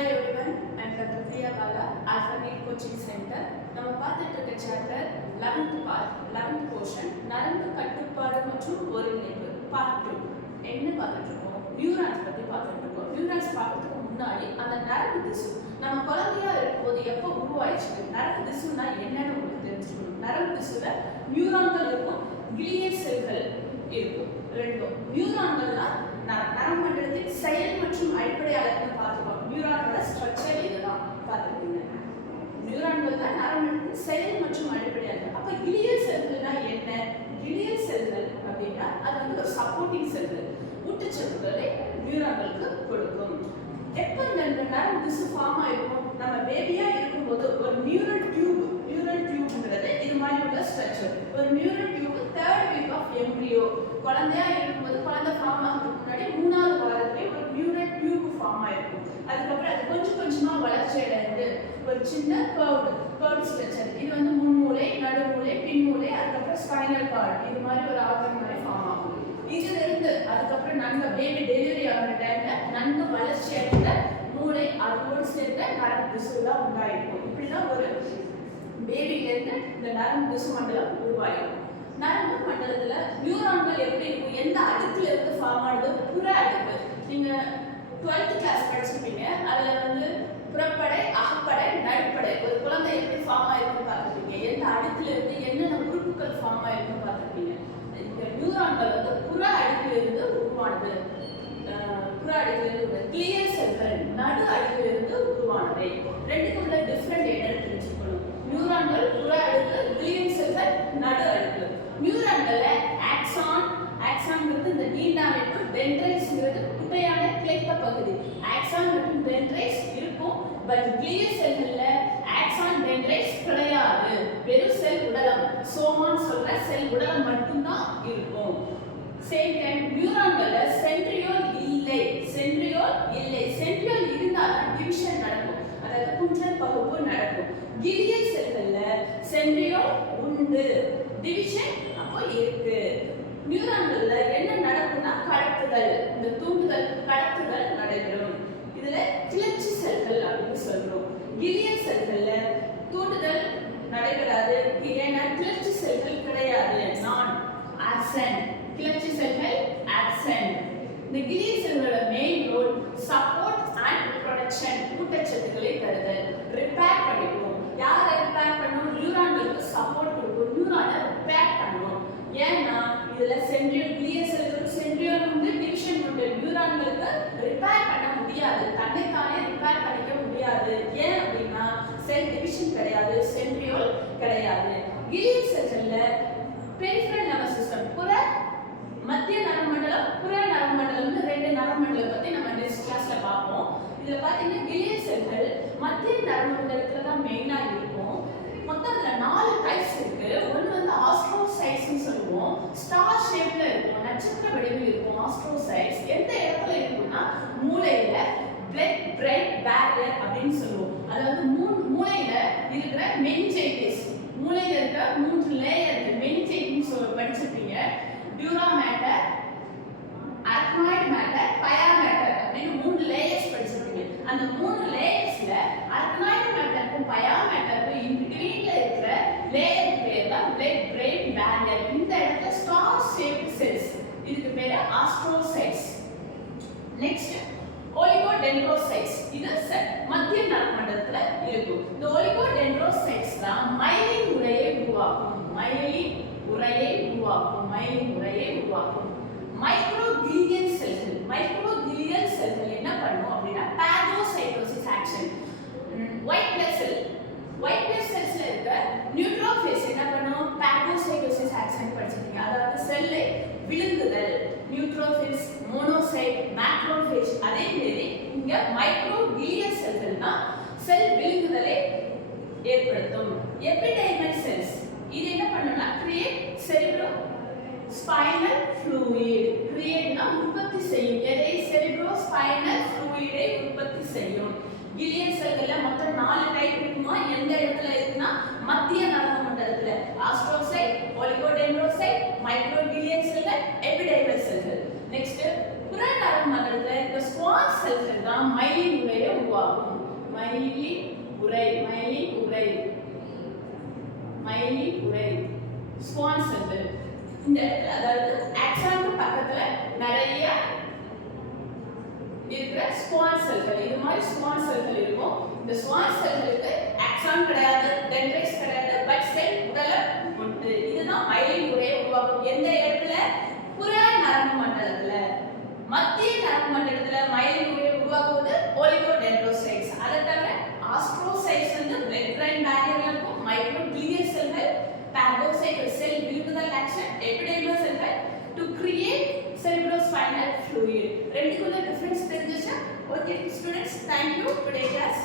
Hi everyone I'm doctor Priya Bala alpha NEET coaching centre நம்ம பார்த்துட்டு இருக்க chapter eleventh part eleventh portion நரம்பு கட்டுப்பாடு மற்றும் ஒருங்கிணைப்பு பார்ட் டூ என்ன பார்த்துட்டு இருக்கோம்? நியூரான்ஸ் பற்றி பார்த்துட்டு இருக்கோம். நியூரான்ஸ் பார்க்கறதுக்கு முன்னாடி அந்த நரம்பு திசு நம்ம குழந்தையா இருக்கும்போது எப்போ உருவாயிடுச்சு? நரம்பு திசுனா என்னன்னு உங்களுக்கு தெரிஞ்சுக்கணும். நரம்பு திசுல நியூரான்கள் இருக்கும் கிளியல் செல்கள் இருக்கும் ரெண்டும். நியூரான்கள்லாம் நர- நரம்பு மண்டலத்தின் செயல் மற்றும் அடிப்படை அழகுன்னு பார்த்துக்கோம் நியூரானோட ஸ்ட்ரக்சர் இதுதான் பார்த்துருக்கீங்க நியூரான்கள் தான் நரம்பு செயல் மற்றும் அடிப்படையாக அழகு அப்போ கிளியல் செல்கள்னா என்ன? கிளியல் செல்கள் அப்படின்னா அது வந்து ஒரு சப்போர்ட்டிங் செல்கள் ஊட்டச்சத்துக்களை நியூரான்களுக்கு கொடுக்கும். எப்போ இந்த நரம்பு திசு ஃபார்ம் ஆயிருக்கும்? நம்ம பேபியா இருக்கும்போது ஒரு நியூரல் டியூப் நியூரல் டியூப்ங்கிறது இது மாதிரி உள்ள ஸ்ட்ரக்சர் ஒரு neural tube third week of embryo குழந்தையா இருக்கும் குழந்தை ஃபார்ம் ஆகிறதுக்கு முன்னாடி மூணாவது வாரத்திலே ஒரு நியூரல் டியூப் ஃபார்ம் ஆயிருக்கும் அதுக்கப்புறம் அது கொஞ்சம் கொஞ்சமா வளர்ச்சி அடைந்து ஒரு சின்ன கேர்வ்டு கேர்வ் ஸ்ட்ரக்சர் இது வந்து முன்மூலை நடுமூலை பின்மூலை அதுக்கப்புறம் ஸ்பைனல் கார்டு இது மாதிரி ஒரு ஆர்கன் மாதிரி ஃபார்ம் ஆகும். இதுல இருந்து அதுக்கப்புறம் நன்கு பேபி டெலிவரி ஆகிற டைம்ல நன்கு வளர்ச்சி அடைந்த மூளை அதோடு சேர்ந்த நரம்பு திசுலாம் உண்டாயிருக்கும் இப்படிதான் ஒரு பேபில இருந்து இந்த நரம்பு திசு மண்டலம் உருவாயிருக்கும் நரம்பு மண்டலத்துல நியூரான்கள் எப்படி இருக்கும்? எந்த அடுக்குல இருந்து ஃபார்ம் ஆனது புற அடுக்கு. நீங்க டுவெல்த் கிளாஸ் படிச்சிருப்பீங்க. அதுல வந்து புறப்படை அகப்படை நடுப்படை. ஒரு குழந்தை எப்படி ஃபார்ம் ஆயிருக்கும் பார்த்துருப்பீங்க. எந்த அடுக்குல இருந்து என்னென்ன உறுப்புகள் ஃபார்ம் ஆயிருக்கும் பார்த்துருப்பீங்க. இந்த நியூரான்கள் வந்து புற அடுக்கில் இருந்து உருவானது புற அடுக்குல இருந்து கிளியர் செல்கள் நடு அடுக்கில் இருந்து உருவானவை. ரெண்டுக்கும் உள்ள டிஃப்ரெண்ட் என்னன்னு தெரிஞ்சுக்கணும். நியூரான்கள் புற அடுக்கு கிளியர் செல்கள் நடு அடுக்கு. நியூரான்கள்ல ஆக்சான் ஆக்சான்ங்கிறது இந்த நீண்ட அமைப்பு டென்ட்ரைஸ்ங்கிறது குட்டையான கிளைத்த பகுதி ஆக்சான் மற்றும் டென்ட்ரைஸ் பட் கிளிய செல்கள்ல ஆக்சான் டென்ட்ரைட்ஸ் கிடையாது. வெறும் செல் உடலம். சோமான்னு சொல்ற செல் உடலம் மட்டும்தான் இருக்கும். சேம் டைம் நியூரான்கள்ல சென்ட்ரியோல் இல்லை. சென்ட்ரியோல் இல்லை. சென்ட்ரியோல் இருந்தாலும் டிவிஷன் நடக்கும். அதாவது குஞ்சல் பகுப்பு நடக்கும். கிலியல் செல்கள்ல சென்ட்ரியோல் உண்டு. டிவிஷன் அப்போ இருக்கு. நியூரான்கள்ல என்ன நடக்கும்னா கடத்துதல். இந்த தூண்டுதல் கடத்துதல் நடைபெறும். இதுல கிளர்ச்சி செல்கள் அப்படின்னு சொல்றோம். கிலியல் செல்கள்ல தூண்டுதல் நடைபெறாது. ஏன்னா கிளர்ச்சி செல்கள் கிடையாது. நான் ஆப்சன்ட் கிளர்ச்சி செல்கள் ஆப்சன்ட் இந்த glial செல்களோட main role support and production ஊட்டச்சத்துக்களை தருதல் ரிப்பேர் பண்ணிக்கும் யாரை ரிப்பேர் பண்ணும்? நியூரான்களுக்கு சப்போர்ட் கொடுக்கும். நியூரானை ரிப்பேர் பண்ணும். ஏன்னா இதுல சென்ட்ரியல் கிளியர் வந்து டிவிஷன் உண்டு நியூரான்களுக்கு ரிப்பேர் பண்ண முடியாது. தன்னைத்தானே ரிப்பேர் பண்ணிக்க முடியாது. ஏன் அப்படின்னா செல் டிவிஷன் கிடையாது சென்ட்ரியோல் கிடையாது. கிளியர் செல்ல பெரிஃபரல் நர்வஸ் சிஸ்டம் புற மத்திய நரம்பண்டலம் புற நரம்பண்டலம்னு ரெண்டு நரம்பண்டலம் பத்தி நம்ம நெக்ஸ்ட் கிளாஸ்ல பார்ப்போம். இதுல பாத்தீங்கன்னா கிளியல் செல்கள் மத்திய நரம்பண்டலத்துல தான் மெயினா இருக்கும். மொத்தம் அதுல நாலு டைப்ஸ் இருக்கு. ஒன்னு வந்து ஆஸ்ட்ரோசைட்ஸ்னு சொல்லுவோம். ஸ்டார் ஷேப்ல இருக்கும். நட்சத்திர வடிவில் இருக்கும் ஆஸ்ட்ரோசைட்ஸ் எந்த இடத்துல இருக்கும்னா மூளையில பிளட் பிரெயின் பேரியர் அப்படின்னு சொல்லுவோம். அதாவது மூணு மூளையில இருக்கிற மெனிஞ்சைட்டிஸ் மூளையில இருக்கிற மூன்று லேயர் மெனிஞ்சைட்டிஸ் படிச்சிருப்பீங்க dura mater arachnoid mater pia mater அப்படின்னு மூணு லேயர்ஸ் படிச்சிருப்பீங்க அந்த மூணு லேயர்ஸ்ல அரக்னாய்டு மேட்டருக்கும் பயா மேட்டருக்கும் இன் பிட்வீன்ல இருக்கிற லேயர் பேர் தான் பிளட் பிரெயின் பேரியர் இந்த இடத்துல ஸ்டார் ஷேப்ட் செல்ஸ் இதுக்கு பேரு ஆஸ்ட்ரோசைட்ஸ் நெக்ஸ்ட் ஒலிகோடென்ட்ரோசைட்ஸ் இது மத்திய நரமண்டலத்துல இருக்கும். இந்த ஒலிகோடென்ட்ரோசைட்ஸ் தான் மைலின் உரையை உருவாக்கும். மைலின் உரையை உருவாக்கும். மைலின் உரையை உருவாக்கும். மைக்ரோகிலியல் செல்கள் மைக்ரோகிலியல் செல்கள் என்ன பண்ணும் அப்படின்னா phagocytosis action white blood cell white blood செல்ஸ்ல இருக்க நியூட்ரோஃபேஸ் என்ன பண்ணும்? பாகோசைட்டோசிஸ் ஆக்ஷன் படிச்சிருக்கீங்க. அதாவது செல்லை விழுங்குதல். நியூட்ரோஃபில்ஸ் மோனோசைட் மேக்ரோஃபேஜ் அதே இருக்கக்கூடிய மைக்ரோ மைக்ரோகிலியல் செல்கள் தான் செல் விழுங்குதலை ஏற்படுத்தும். எபிடைமல் செல்ஸ் இது என்ன பண்ணுனா கிரியேட் செரிப்ரோ ஸ்பைனல் ஃப்ளூயிட் கிரியேட்னா உற்பத்தி செய்யும். எதை? செரிப்ரோ ஸ்பைனல் ஃப்ளூயிடை உற்பத்தி செய்யும். கிலியன் செல்கள்ல மொத்தம் நாலு டைப் இருக்குமா? எந்த இடத்துல இருக்குன்னா மத்திய நரம்பு மண்டலத்துல. ஆஸ்ட்ரோசைட் ஒலிகோடென்ட்ரோசைட் மைக்ரோகிலியன் செல்கள் எபிடைமல் செல்கள் நெக்ஸ்ட் புற நரம்பு மண்டலத்துல இந்த ஸ்குவாட் செல்கள் தான் மைலின் உரையை உருவாக்கும் மயிலி உரை மயிலி உரை. மயிலி உரை. ஸ்குவான் இந்த இடத்துல அதாவது ஆக்சானுக்கு பக்கத்துல நிறைய இருக்கிற ஸ்வான் செல்கள் இது மாதிரி ஸ்வான் செல்கள் இருக்கும். இந்த ஸ்வான் செல்களுக்கு ஆக்சான் கிடையாது டென்ட்ரைஸ் கிடையாது பட் செல் உடல ஒன்று இதுதான் மயிலின் உரையை உருவாக்கும். எந்த இடத்துல? புற நரம்பு மண்டலத்துல மத்திய நரம்பு மண்டலத்துல மைலின் உரையை உருவாக்குவது ஒலிகோடென்ட்ரோசைட்ஸ் அதை தவிர ஆஸ்ட்ரோசைட்ஸ் வந்து பிளட் பிரைன் பேரியர்ல இருக்கும் மைக்ரோ கிளியர் செல்கள் பாகோசைட் செல் விழுங்குதல் ஆக்ஷன் எபிடெர்மல் செல்கள் டு கிரியேட் cerebrospinal fluid. ரெண்டுக்குள்ள difference தெரிஞ்சுச்சா? Okay students thank you today class